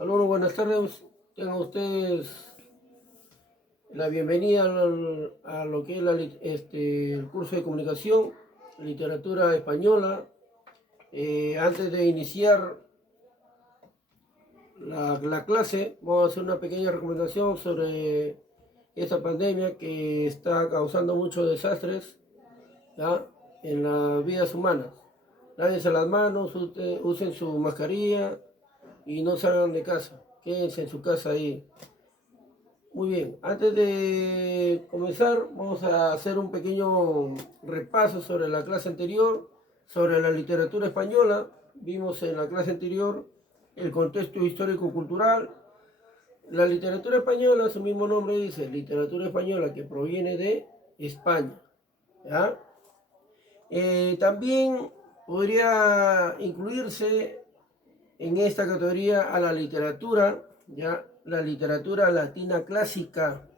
Alumnos, buenas tardes. Tengan ustedes la bienvenida a lo que es el curso de comunicación, literatura española. Antes de iniciar la clase, vamos a hacer una pequeña recomendación sobre esta pandemia que está causando muchos desastres, ¿ya?, en las vidas humanas. Lávense las manos, usen su mascarilla y no salgan de casa. Quédense en su casa ahí. Muy bien, antes de comenzar vamos a hacer un pequeño repaso sobre la clase anterior, sobre la literatura española. Vimos en la clase anterior el contexto histórico-cultural. La literatura española, su mismo nombre dice, literatura española que proviene de España, ¿ya? También podría incluirse en esta categoría a la literatura, ¿ya?, la literatura latina clásica,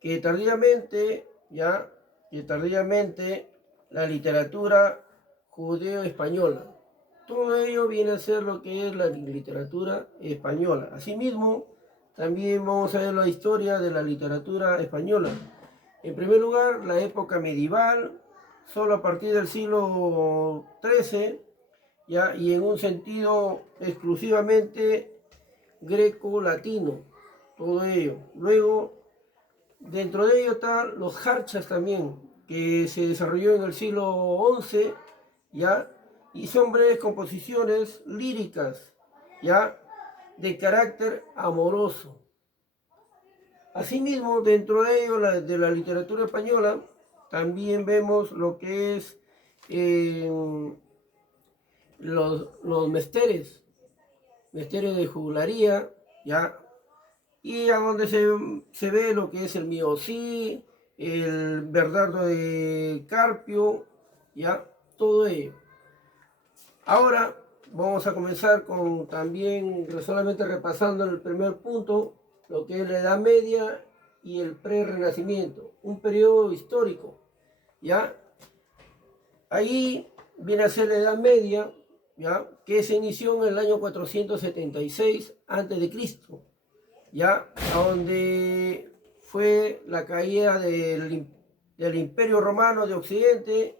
que tardíamente la literatura judeo-española. Todo ello viene a ser lo que es la literatura española. Asimismo, también vamos a ver la historia de la literatura española. En primer lugar, la época medieval, solo a partir del siglo XIII, ¿ya?, y en un sentido exclusivamente greco-latino, todo ello. Luego, dentro de ello están los jarchas también, que se desarrolló en el siglo XI, ¿ya?, y son breves composiciones líricas, ¿ya?, de carácter amoroso. Asimismo, dentro de ello, de la literatura española, también vemos lo que es los mesteres de juglaría, ¿ya?, y a donde se ve lo que es el Miosí, el Bernardo de Carpio, ¿ya?, todo ello. Ahora vamos a comenzar con también solamente repasando el primer punto, lo que es la Edad Media y el Prerrenacimiento, un periodo histórico, ¿ya? Ahí viene a ser la Edad Media, ¿ya?, que se inició en el año 476 a.C., ¿ya?, donde fue la caída del Imperio Romano de Occidente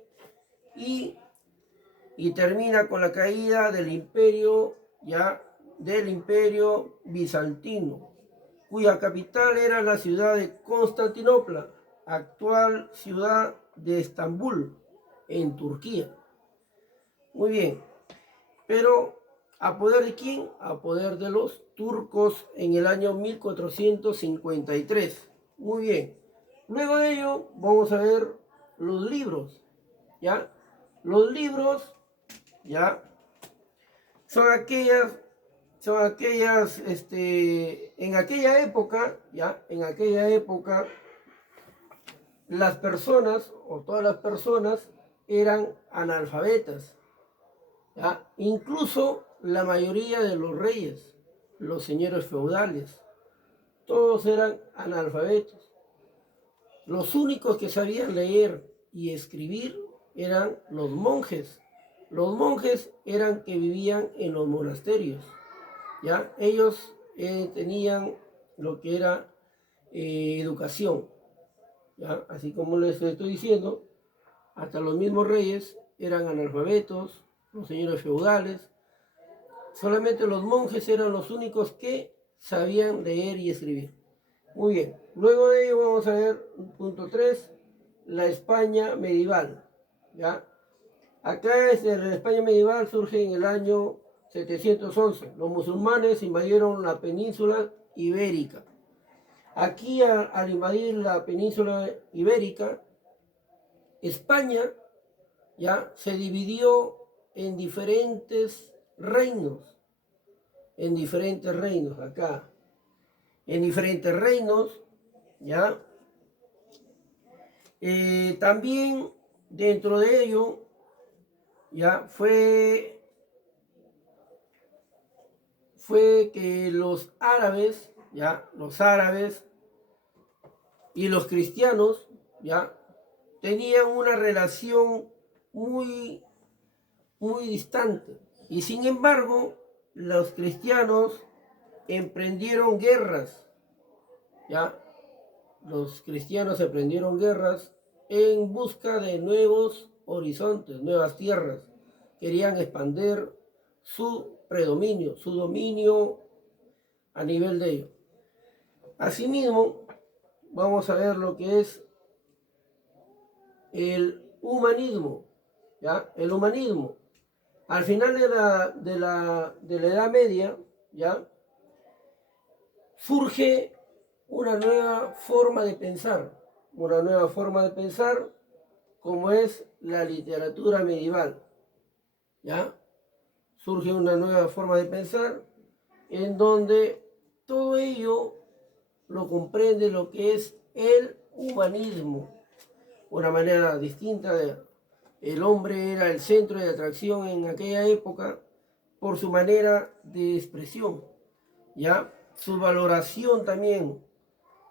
y termina con la caída del Imperio Bizantino, cuya capital era la ciudad de Constantinopla, actual ciudad de Estambul, en Turquía. Muy bien, pero ¿a poder de quién? A poder de los turcos en el año 1453. Muy bien. Luego de ello vamos a ver los libros, ¿ya? Los libros, ¿ya?, son aquellas, en aquella época, ¿ya?, en aquella época, las personas, o todas las personas, eran analfabetas, ¿ya? Incluso la mayoría de los reyes, los señores feudales, todos eran analfabetos. Los únicos que sabían leer y escribir eran los monjes. Los monjes eran que vivían en los monasterios, ¿ya? Ellos tenían lo que era educación, ¿ya? Así como les estoy diciendo, hasta los mismos reyes eran analfabetos, los señores feudales. Solamente los monjes eran los únicos que sabían leer y escribir. Muy bien, luego de ello vamos a ver punto 3, la España medieval, ¿ya? Acá la España medieval surge en el año 711. Los musulmanes invadieron la península ibérica. Aquí, al invadir la península ibérica, España ya se dividió en diferentes reinos, acá, en diferentes reinos, ¿ya? También dentro de ello, ya fue que los árabes y los cristianos, ya, tenían una relación muy, muy distante. Y sin embargo, los cristianos emprendieron guerras, ¿ya? Los cristianos emprendieron guerras en busca de nuevos horizontes, nuevas tierras. Querían expandir su predominio, su dominio a nivel de ellos. Asimismo, vamos a ver lo que es el humanismo, ¿ya? El humanismo. Al final de la Edad Media, ¿ya? Surge una nueva forma de pensar, como es la literatura medieval, ¿ya? Surge una nueva forma de pensar en donde todo ello lo comprende lo que es el humanismo, una manera distinta de... El hombre era el centro de atracción en aquella época por su manera de expresión, ¿ya? Su valoración también,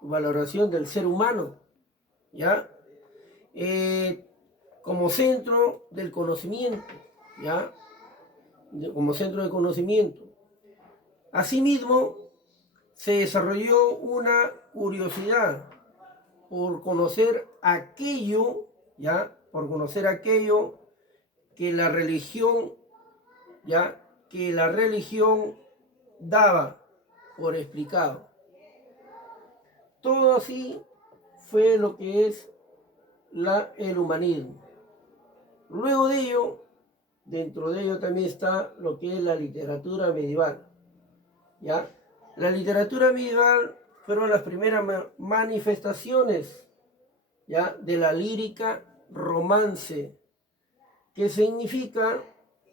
valoración del ser humano, ¿ya? Como centro del conocimiento, ¿ya? Como centro de conocimiento. Asimismo, se desarrolló una curiosidad por conocer aquello, ¿ya? Por conocer aquello que la religión, ¿ya? Que la religión daba por explicado. Todo así fue lo que es el humanismo. Luego de ello, dentro de ello también está lo que es la literatura medieval, ¿ya? La literatura medieval fueron las primeras manifestaciones, ¿ya? De la lírica romance, que significa,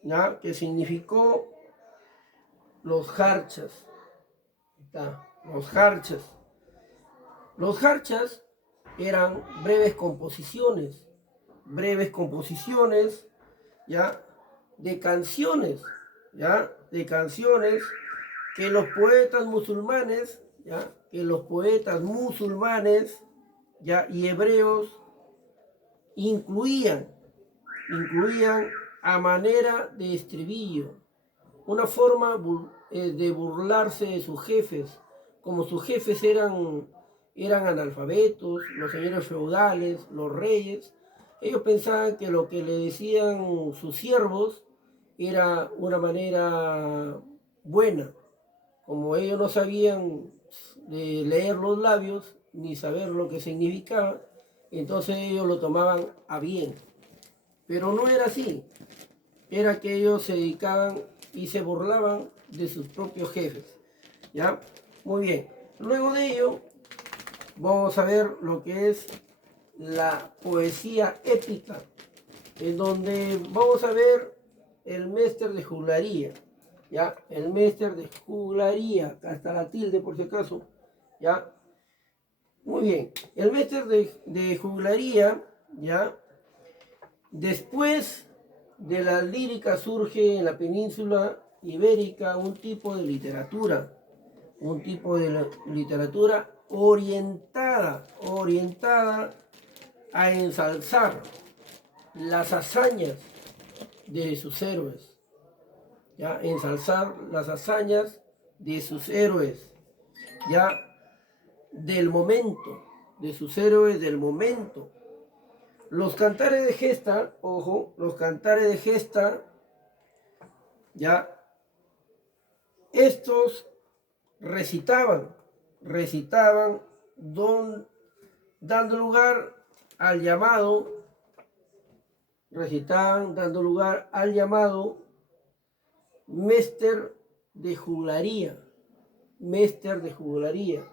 ¿ya? Que significó los jarchas, ¿ya? Los jarchas. Los jarchas eran breves composiciones, ¿ya? De canciones, ¿ya? De canciones que los poetas musulmanes, ¿ya? Que los poetas musulmanes, ¿ya? Y hebreos incluían a manera de estribillo, una forma de burlarse de sus jefes, como sus jefes eran analfabetos, los señores feudales, los reyes. Ellos pensaban que lo que le decían sus siervos era una manera buena. Como ellos no sabían leer los labios ni saber lo que significaba, entonces ellos lo tomaban a bien. Pero no era así. Era que ellos se dedicaban y se burlaban de sus propios jefes. ¿Ya? Muy bien. Luego de ello, vamos a ver lo que es la poesía épica, en donde vamos a ver el Mester de Juglaría, ¿ya? El Mester de Juglaría, hasta la tilde por si acaso, ¿ya? Muy bien, el Mester de Juglaría, ¿ya? Después de la lírica surge en la península ibérica un tipo de literatura orientada a ensalzar las hazañas de sus héroes, ¿ya? Ensalzar las hazañas de sus héroes, ¿ya? Del momento, de sus héroes del momento. Los cantares de gesta, ojo, los cantares de gesta, ¿ya? Estos recitaban dando lugar al llamado, dando lugar al llamado Mester de Juglaría, Mester de Juglaría.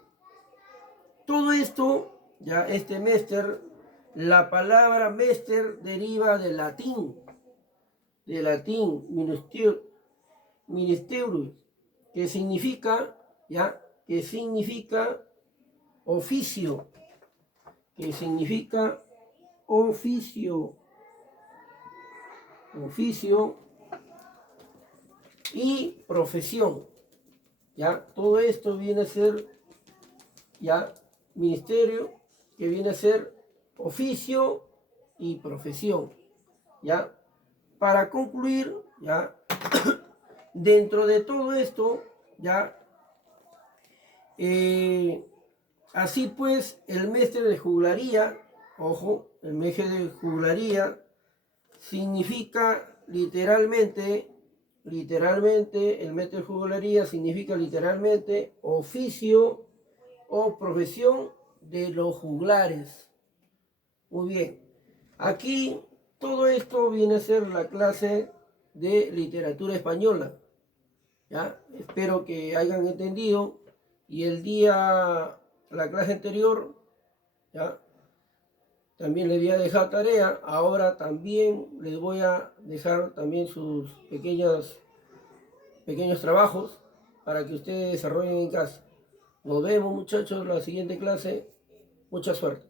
Todo esto, ya este Mester, la palabra Mester deriva del latín ministerius, que significa, ¿ya? Que significa oficio, oficio y profesión, ¿ya? Todo esto viene a ser, ¿ya? Ministerio, que viene a ser oficio y profesión, ¿ya? Para concluir, ¿ya? Dentro de todo esto, ¿ya? Así pues, el mestre de juglaría, ojo, el mestre de juglaría significa literalmente, el mestre de juglaría significa literalmente oficio o profesión de los juglares. Muy bien, aquí todo esto viene a ser la clase de literatura española. ¿Ya? Espero que hayan entendido y la clase anterior, ¿ya? También les voy a dejar tarea, ahora también les voy a dejar también sus pequeños trabajos para que ustedes desarrollen en casa. Nos vemos muchachos en la siguiente clase, mucha suerte.